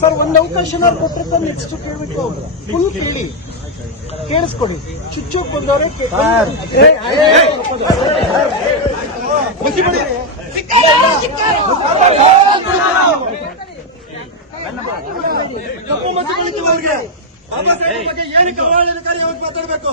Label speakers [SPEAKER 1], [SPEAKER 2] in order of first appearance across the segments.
[SPEAKER 1] sir ಒಂದ್ ಅವಕಾಶ ಕೇಳಬೇಕು ಕೇಳಿ ಕೇಳಿಸ್ಕೊಡಿ ಚುಚ್ಚೋಗಿತ್ತು
[SPEAKER 2] ಜನಕಾರಿ ಯಾವಾಗ ಮಾತಾಡಬೇಕು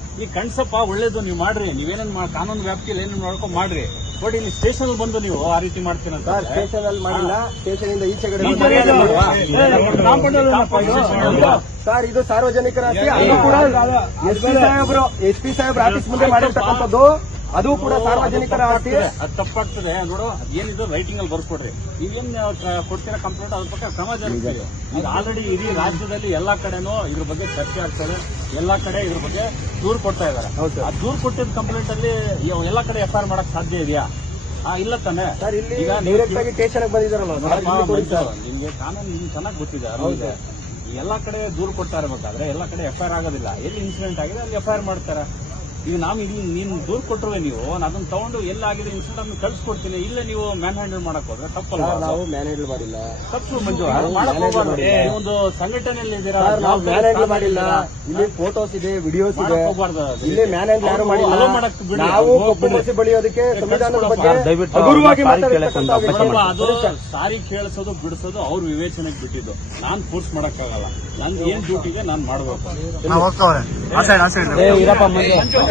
[SPEAKER 3] ಈ ಕಣಸಪ್ಪ ಒಳ್ಳೇದು ನೀವು ಮಾಡ್ರಿ ನೀವೇನೇನ್ ಕಾನೂನು ವ್ಯಾಪ್ತಿ ಮಾಡ್ಕೊ ಮಾಡ್ರಿ ಬಟ್ ಇಲ್ಲಿ ಸ್ಟೇಷನ್ ಬಂದು ನೀವು ಆ ರೀತಿ ಮಾಡ್ತೀರ
[SPEAKER 4] ಸರ್ ಮಾಡಿಲ್ಲ
[SPEAKER 3] ಸ್ಟೇಷನ್
[SPEAKER 4] ಸರ್ ಇದು ಸಾರ್ವಜನಿಕರ ಎಸ್ ಪಿ ಸಾಹೇಬ್ರು ಎಸ್ ಪಿ ಸಾಹೇಬ್ರು ಆಫೀಸ್ ಮುಂದೆ ಮಾಡಿರ್ತಕ್ಕಂಥದ್ದು ಅದು ಕೂಡ ಸಾರ್ವಜನಿಕರ
[SPEAKER 3] ಅದು ತಪ್ಪಾಗ್ತದೆ ನೋಡು ಏನಿದ್ರು ರೈಟಿಂಗ್ ಅಲ್ಲಿ ಬರ್ಕೊಡ್ರಿ ನೀವೇನ್ ಕೊಡ್ತೀರ ಕಂಪ್ಲೇಂಟ್ ಅದ್ರ ಬಗ್ಗೆ ಸಮಾಜ ಇಡೀ ರಾಜ್ಯದಲ್ಲಿ ಎಲ್ಲಾ ಕಡೆನೂ ಇದ್ರ ಬಗ್ಗೆ ಚರ್ಚೆ ಆಗ್ತದೆ ಎಲ್ಲಾ ಕಡೆ ಇದ್ರ ಬಗ್ಗೆ ದೂರ ಕೊಡ್ತಾ ಇದಾರೆ
[SPEAKER 4] ಆ ದೂರ್ ಕೊಟ್ಟಿದ್ ಕಂಪ್ಲೇಂಟ್ ಅಲ್ಲಿ ಎಲ್ಲಾ ಕಡೆ ಎಫ್ಐಆರ್ ಮಾಡಕ್ ಸಾಧ್ಯ ಇದೆಯಾ ಇಲ್ಲ ತಾನೆ ಇಲ್ಲಿ ನಿಮ್ಗೆ
[SPEAKER 3] ಕಾನೂನು ನಿಮ್ಗೆ ಚೆನ್ನಾಗಿ
[SPEAKER 4] ಗೊತ್ತಿದೆ
[SPEAKER 3] ಎಲ್ಲಾ ಕಡೆ ದೂರ್ ಕೊಡ್ತಾರೆ ಬೇಕಾದ್ರೆ ಎಲ್ಲಾ ಕಡೆ ಎಫ್ಐಆರ್ ಆಗೋದಿಲ್ಲ ಎಲ್ಲಿ ಇನ್ಸಿಡೆಂಟ್ ಆಗಿದೆ ಅಲ್ಲಿ ಎಫ್ಐಆರ್ ಮಾಡ್ತಾರೆ ಈಗ ನಾವು ಇಲ್ಲಿ ನಿಮ್ ದೂರು ಕೊಟ್ಟರೆ ನೀವು ಅದನ್ನ ತಗೊಂಡು ಎಲ್ಲಾಗಿದೆ ಇನ್ಸಿಡೆಂಟ್ ಅನ್ನು ಕಳ್ಸಿಕೊಡ್ತೀನಿ ಇಲ್ಲ ನೀವು ಮ್ಯಾನ್ ಹ್ಯಾಂಡಲ್ ಮಾಡಕ್ ಹೋದ್ರೆ ತಪ್ಪಲ್ಲ
[SPEAKER 4] ನಾವು ಮ್ಯಾನ್ ಹ್ಯಾಂಡಲ್ ಮಾಡಿಲ್ಲ
[SPEAKER 3] ತಪ್ಪು ಮಂಜು ಒಂದು ಸಂಘಟನೆಯಲ್ಲಿ ಇದ್ದೀರಾ
[SPEAKER 4] ನಾವು ಮ್ಯಾನೇಜ್ ಮಾಡಿಲ್ಲ ಇಲ್ಲಿ ಫೋಟೋಸ್ ಇದೆ ವಿಡಿಯೋಸ್ ಇದೆ ಇಲ್ಲಿ ಮ್ಯಾನ್ ಹ್ಯಾಂಡಲ್ ಯಾರು
[SPEAKER 3] ಮಾಡಿಲ್ಲ ನಾವು ಕಪ್ಪು ಬಳಿಯೋದಕ್ಕೆ ಸಂವಿಧಾನದ ಬಗ್ಗೆ ಸಾರಿ ಕೇಳಿಸೋದು ಬಿಡಿಸೋದು ಅವ್ರ ವಿವೇಚನೆಗೆ ಬಿಟ್ಟಿದ್ದು ನಾನ್ ಫೋರ್ಸ್ ಮಾಡಕ್ಕಾಗಲ್ಲ ನನ್ಗೆ ಏನ್ ಡ್ಯೂಟಿಗೆ ನಾನ್ ಮಾಡಬೇಕು ಮಂಜು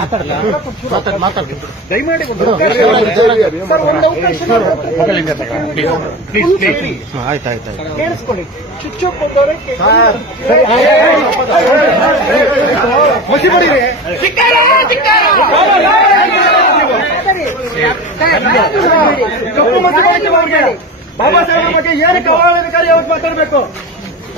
[SPEAKER 4] ಮಾತಾಡ್ತೀವಿ ಕೈ ಮಾಡಿ ಆಯ್ತು ಆಯ್ತು ಖುಷಿ
[SPEAKER 5] ಮಾಡಿರಿ ಬಾಬಾ